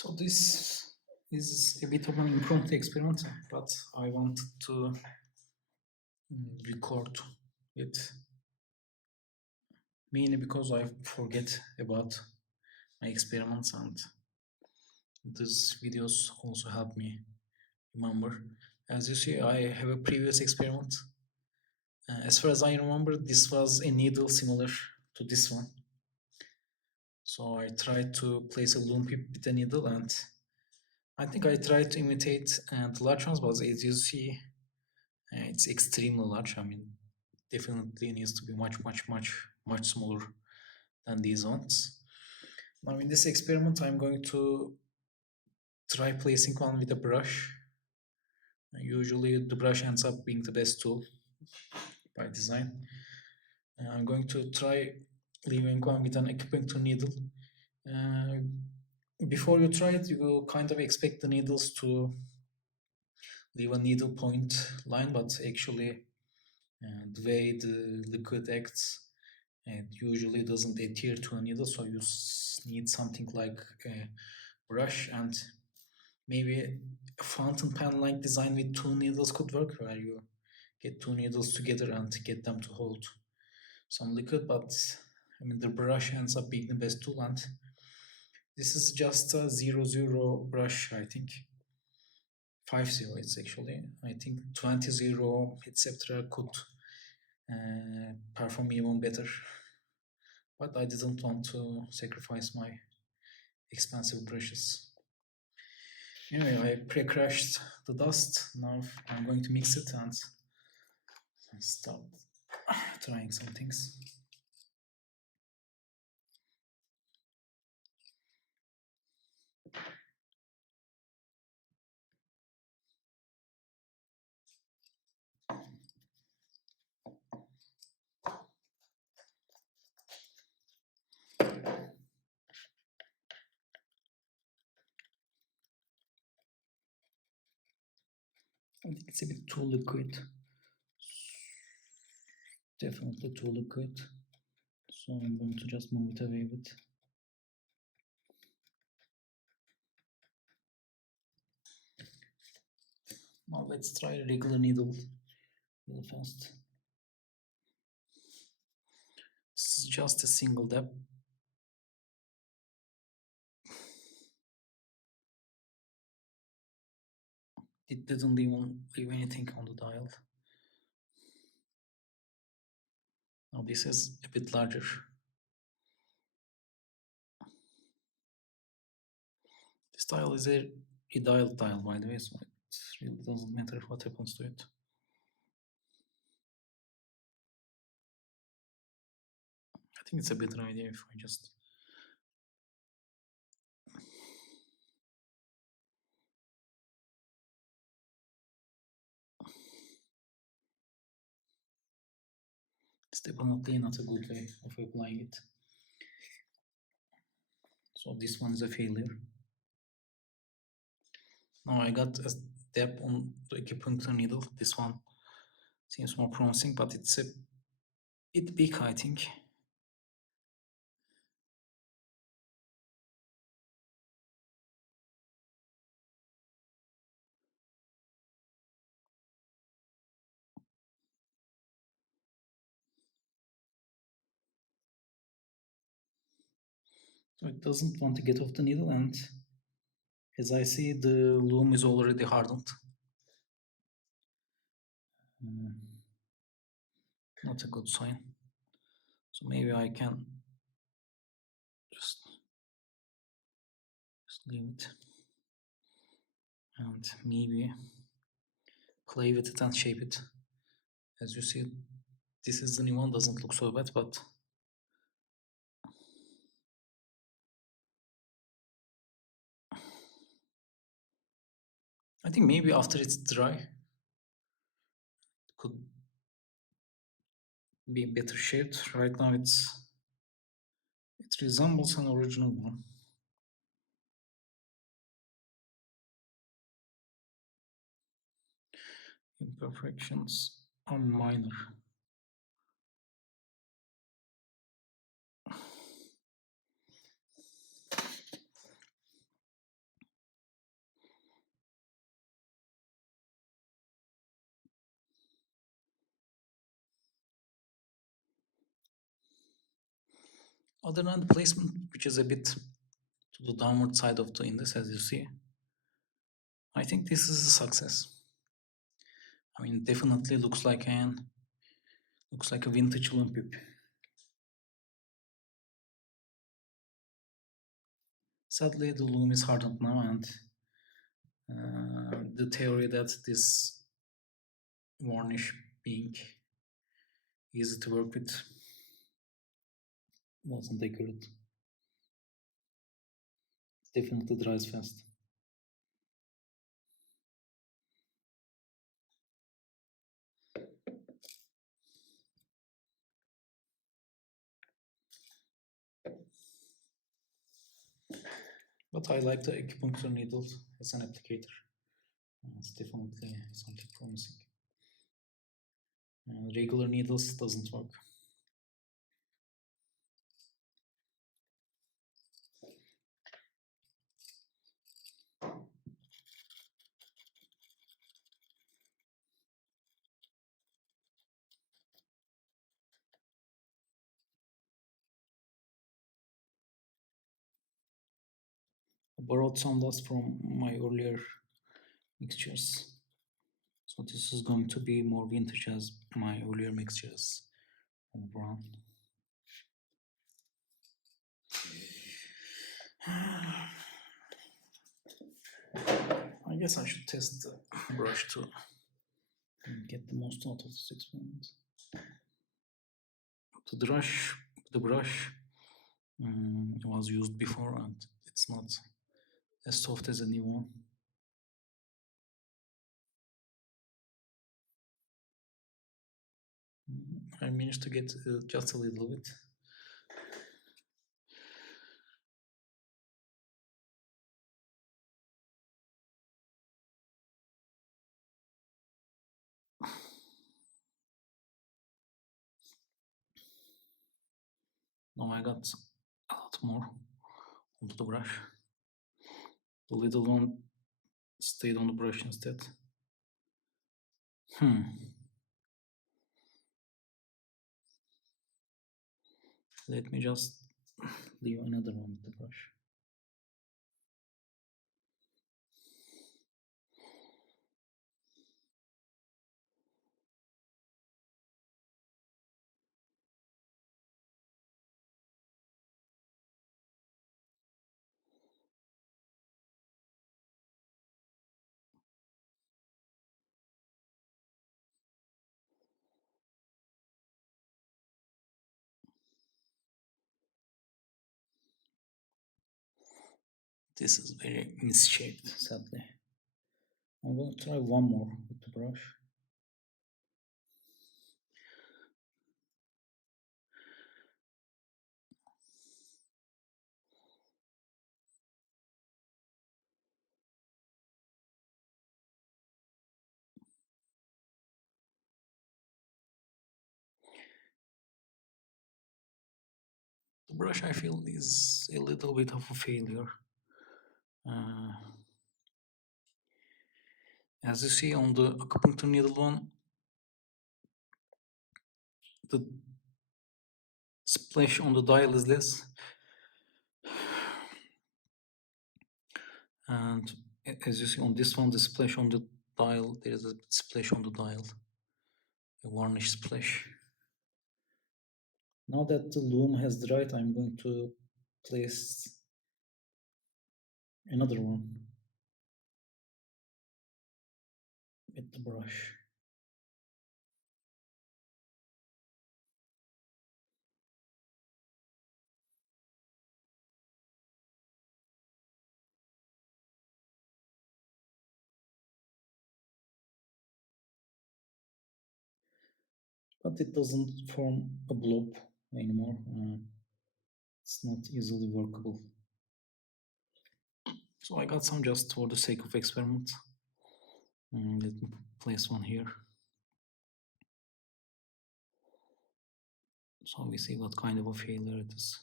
So this is a bit of an impromptu experiment, but I wanted to record it mainly because I forget about my experiments, and these videos also help me remember. As you see, I have a previous experiment. As far as I remember, this was a needle similar to this one. So I tried to place a lume with a needle, and I think I tried to imitate the large ones, but as you see, it's extremely large. I mean, definitely needs to be much smaller than these ones. Now in this experiment, I'm going to try placing one with a brush. Usually the brush ends up being the best tool by design. I'm going to try leaving one with an acupuncture needle. Before you try it, you will kind of expect the needles to leave a needle point line, but actually the way the liquid acts, it usually doesn't adhere to a needle, so you need something like a brush, and maybe a fountain pen like design with two needles could work, where you get two needles together and get them to hold some liquid. But I mean, the brush ends up being the best tool, and this is just a 0-0 brush. I think 5-0 it's actually, I think 20-0 etc could perform even better, but I didn't want to sacrifice my expensive brushes. Anyway, I pre-crushed the dust. Now I'm going to mix it and start trying some things. I think it's a bit too liquid. Definitely too liquid. So I'm going to just move it away a bit. Now let's try a regular needle real fast. This is just a single dab. It didn't even leave anything on the dial. Now this is a bit larger. This dial is a redialed dial, by the way, so it really doesn't matter what happens to it. I think it's a better idea if I just it's definitely not a good way of applying it. So this one is a failure. Now I got a dab on the acupuncture needle. This one seems more promising, but it's a bit big, I think. So it doesn't want to get off the needle, and as I see, the loom is already hardened. Not a good sign. So maybe I can just leave it and maybe play with it and shape it. As you see, this is the new one, doesn't look so bad, but I think maybe after it's dry, it could be better shaped. Right now it resembles an original one. Imperfections are minor. Other than the placement, which is a bit to the downward side of the index, as you see, I think this is a success. I mean, definitely looks like a vintage Lume pip. Sadly, the Lume is hardened now, and the theory that this varnish being easy to work with wasn't accurate. Definitely dries fast. But I like the acupuncture needle as an applicator. It's definitely something promising. Regular needles doesn't work. I borrowed some dust from my earlier mixtures. So this is going to be more vintage as my earlier mixtures of brown. I guess I should test the brush to get the most out of this experiment. The brush was used before, and it's not as soft as a new one. I managed to get just a little bit. Now I got a lot more onto the brush. The little one stayed on the brush instead. Let me just leave another one with the brush. This is very misshaped, sadly. I'm going to try one more with the brush. The brush, I feel, is a little bit of a failure. As you see on the acupuncture needle one, the splash on the dial is less, and as you see on this one, the splash on the dial, there is a splash on the dial, a varnish splash. Now that the loom has dried, I'm going to place another one with the brush. But it doesn't form a blob anymore. It's not easily workable. So I got some just for the sake of experiment. Let me place one here. So we see what kind of a failure it is.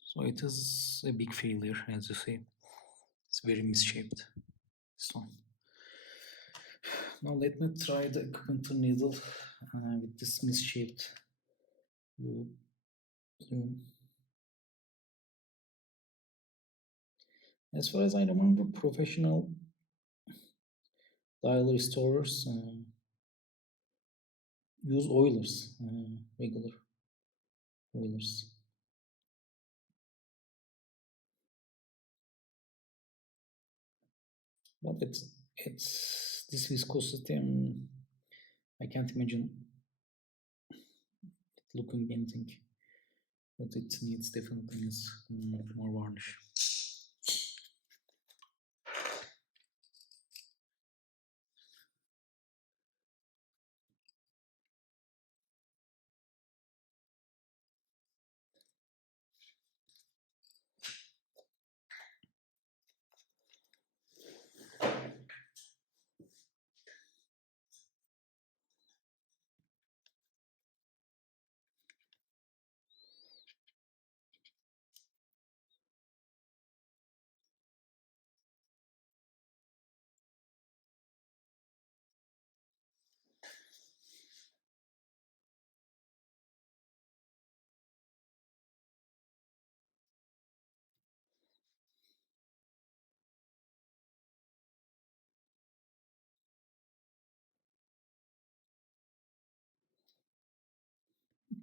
So it is a big failure, as you see. It's very misshaped, this one. Now let me try the acupuncture needle with this misshaped loop. Lume. As far as I remember, professional dial restorers use oilers, regular oilers. But it's this viscosity. I can't imagine it looking anything. But it needs definitely needs more varnish.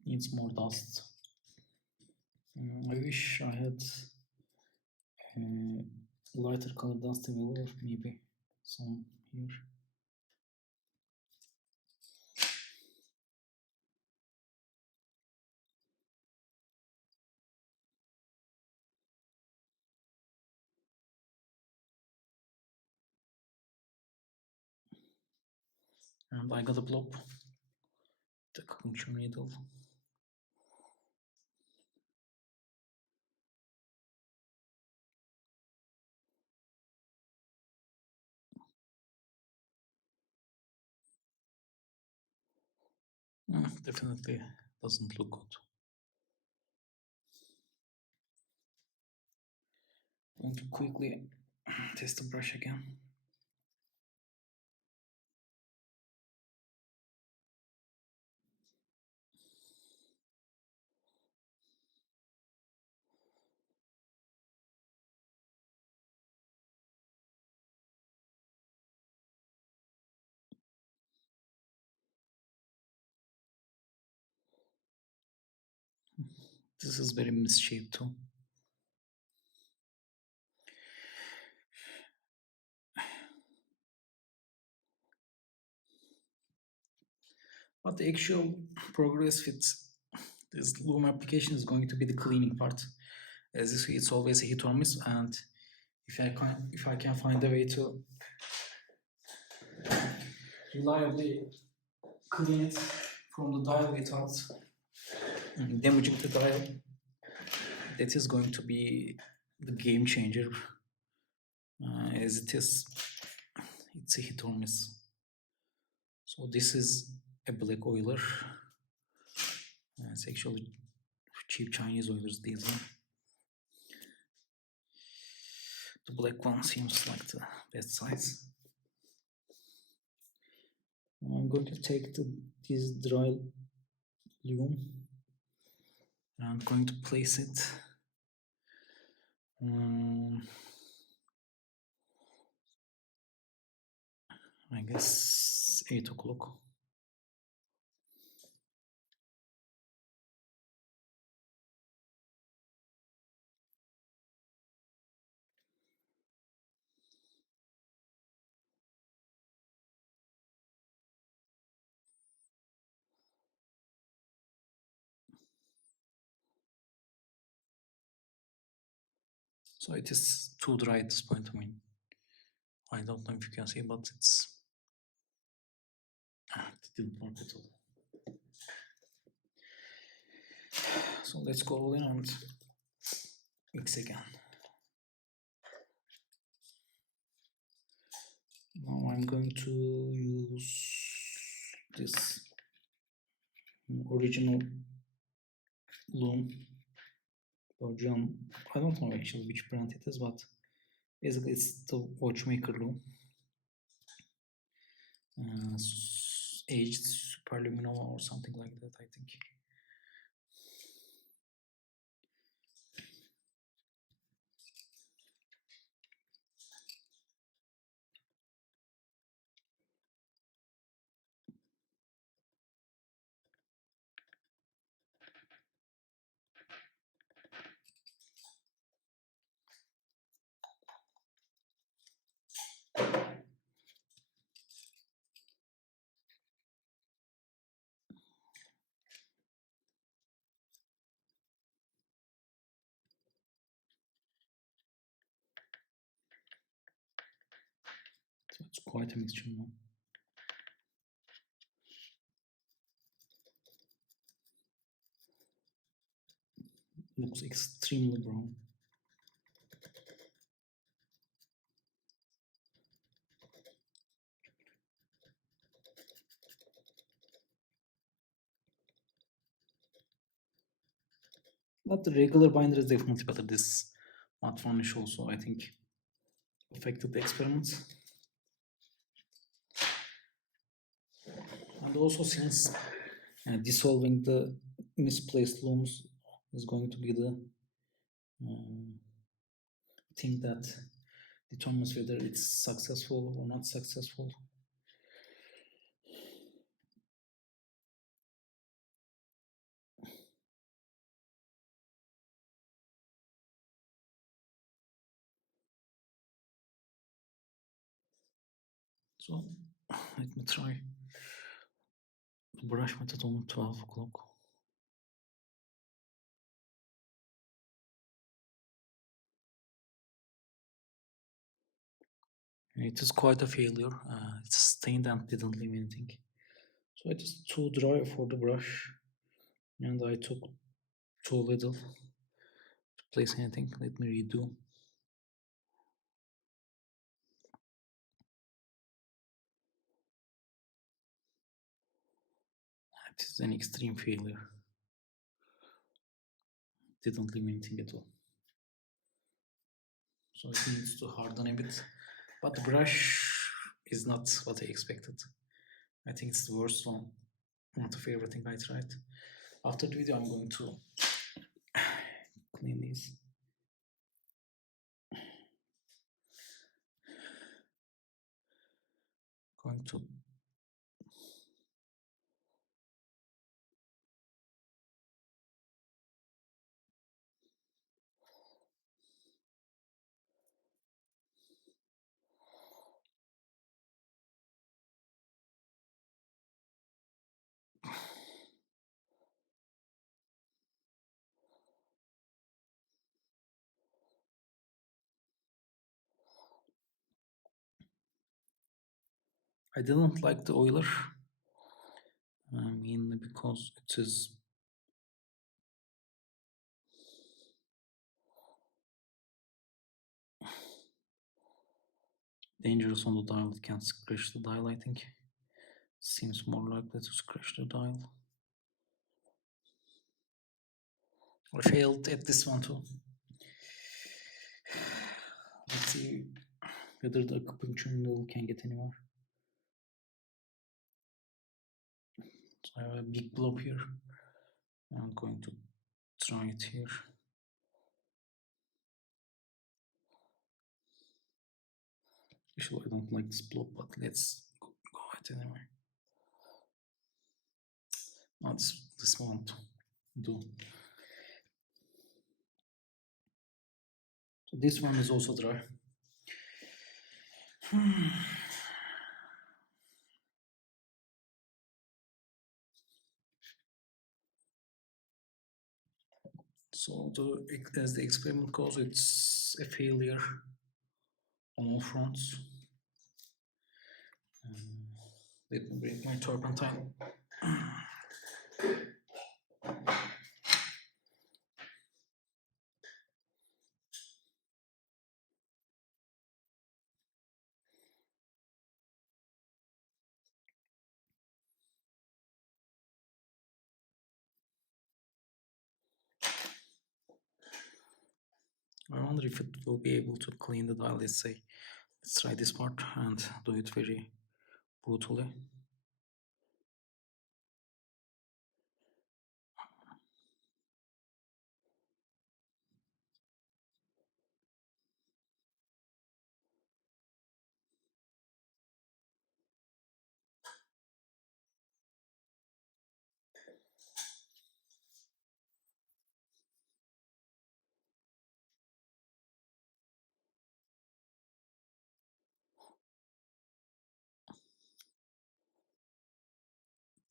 Needs more dust. I wish I had lighter color dust available, maybe some here. And I got a blob, the acupuncture needle. Definitely doesn't look good. Going to quickly test the brush again. This is very misshaped too. But the actual progress with this Lume application is going to be the cleaning part. As you see, it's always a hit or miss, and if I can find a way to reliably clean it from the dial without damaging the dial, that is going to be the game changer. As it's a hit or miss. So this is a black oiler. It's actually cheap Chinese oilers, these are. The black one seems like the best size. I'm going to take this dry lume and I'm going to place it I guess 8 o'clock. So it is too dry at this point. I mean, I don't know if you can see, but it didn't work at all. So let's go all in and mix again. Now I'm going to use this original Lume Bergeon. I don't know actually which brand it is, but basically it's the watchmaker Lume. Aged Superluminova or something like that, I think. It's quite a mixture now. Looks extremely brown. But the regular binder is definitely better. This matte varnish also, I think, affected the experiments. And also, since dissolving the misplaced looms is going to be the thing that determines whether it's successful or not successful. So let me try the brush method on 12 o'clock. It is quite a failure. It's stained and didn't leave anything. So it is too dry for the brush, and I took too little to place anything. Let me redo. It is an extreme failure. Didn't leave anything at all. So it needs to harden a bit. But the brush is not what I expected. I think it's the worst one. Not a favorite thing I tried. After the video, I'm going to clean these. Going to I didn't like the oiler, mainly because it is dangerous on the dial. It can scratch the dial, I think. Seems more likely to scratch the dial. I failed at this one too. Let's see whether the acupuncture needle can get anywhere. So I have a big blob here. I'm going to try it here. Usually I don't like this blob, but let's go ahead anyway. No, this won't do. So this one is also dry. So as the experiment goes, it's a failure on all fronts. Let me bring my turpentine. I wonder if it will be able to clean the dial. Let's say, let's try this part and do it very brutally.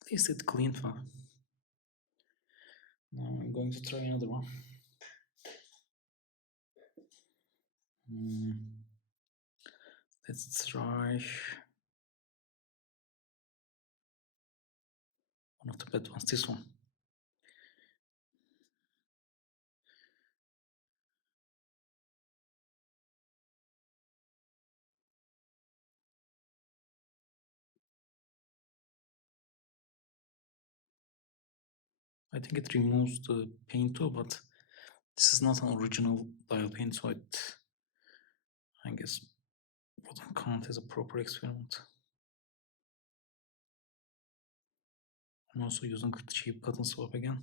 At least it cleaned one. Now I'm going to try another one. Let's try one of the bad ones, this one. I think it removes the paint too, but this is not an original dial paint, so I guess wouldn't count as a proper experiment. I'm also using cheap cotton swab again.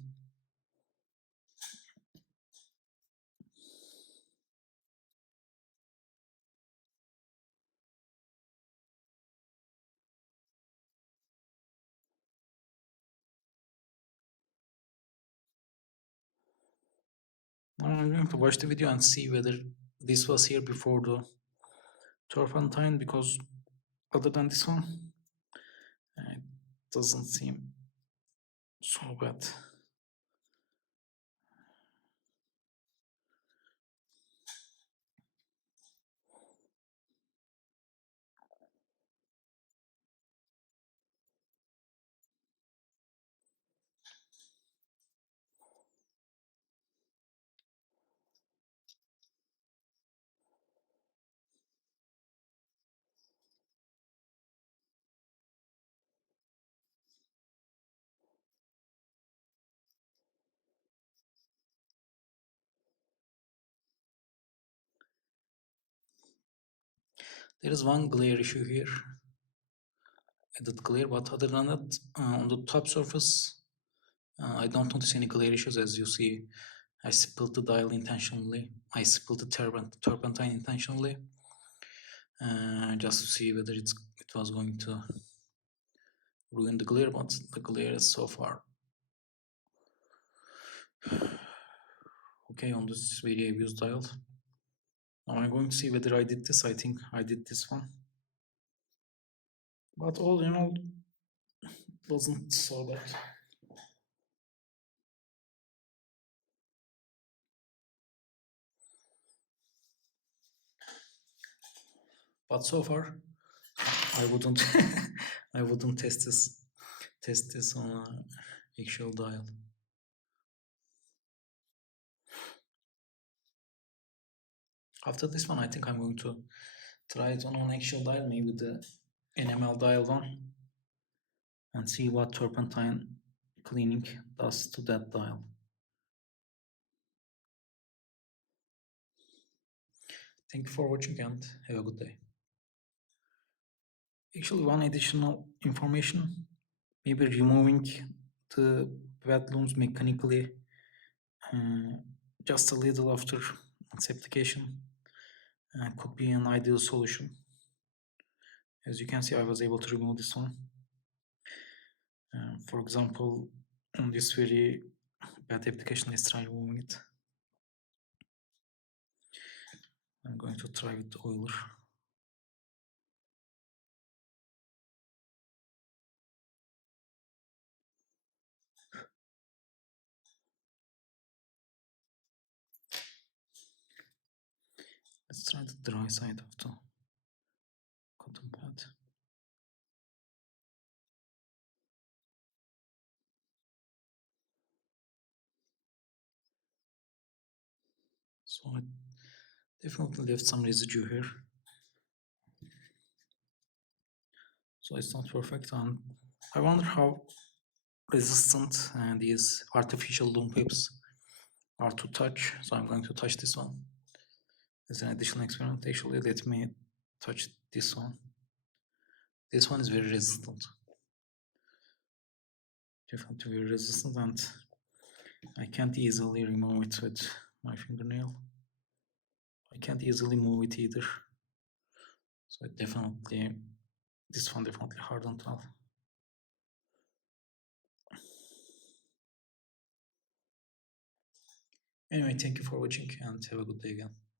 I'm going to watch the video and see whether this was here before the turpentine, because other than this one, it doesn't seem so bad. There is one glare issue here, added glare, but other than that, on the top surface, I don't notice any glare issues. As you see, I spilled the dial intentionally. I spilled the turpentine intentionally, just to see whether it was going to ruin the glare, but the glare is so far okay on this very abused dial. Now I'm going to see whether I did this. I think I did this one, but all in all, wasn't so bad. But so far, I wouldn't I wouldn't test this on an actual dial. After this one, I think I'm going to try it on an actual dial, maybe the enamel dial one, and see what turpentine cleaning does to that dial. Thank you for watching and have a good day. Actually, one additional information, maybe removing the wet looms mechanically just a little after its application could be an ideal solution. As you can see, I was able to remove this one. For example, on this very bad application, let's try removing it. I'm going to try with the oiler. Let's try the dry side of the cotton pad. So I definitely left some residue here. So it's not perfect, and I wonder how resistant these artificial loom pips are to touch. So I'm going to touch this one as an additional experiment. Actually, let me touch this one. This one is very resistant. Definitely very resistant, and I can't easily remove it with my fingernail. I can't easily move it either. So it definitely, this one definitely hardened well. Anyway, thank you for watching and have a good day again.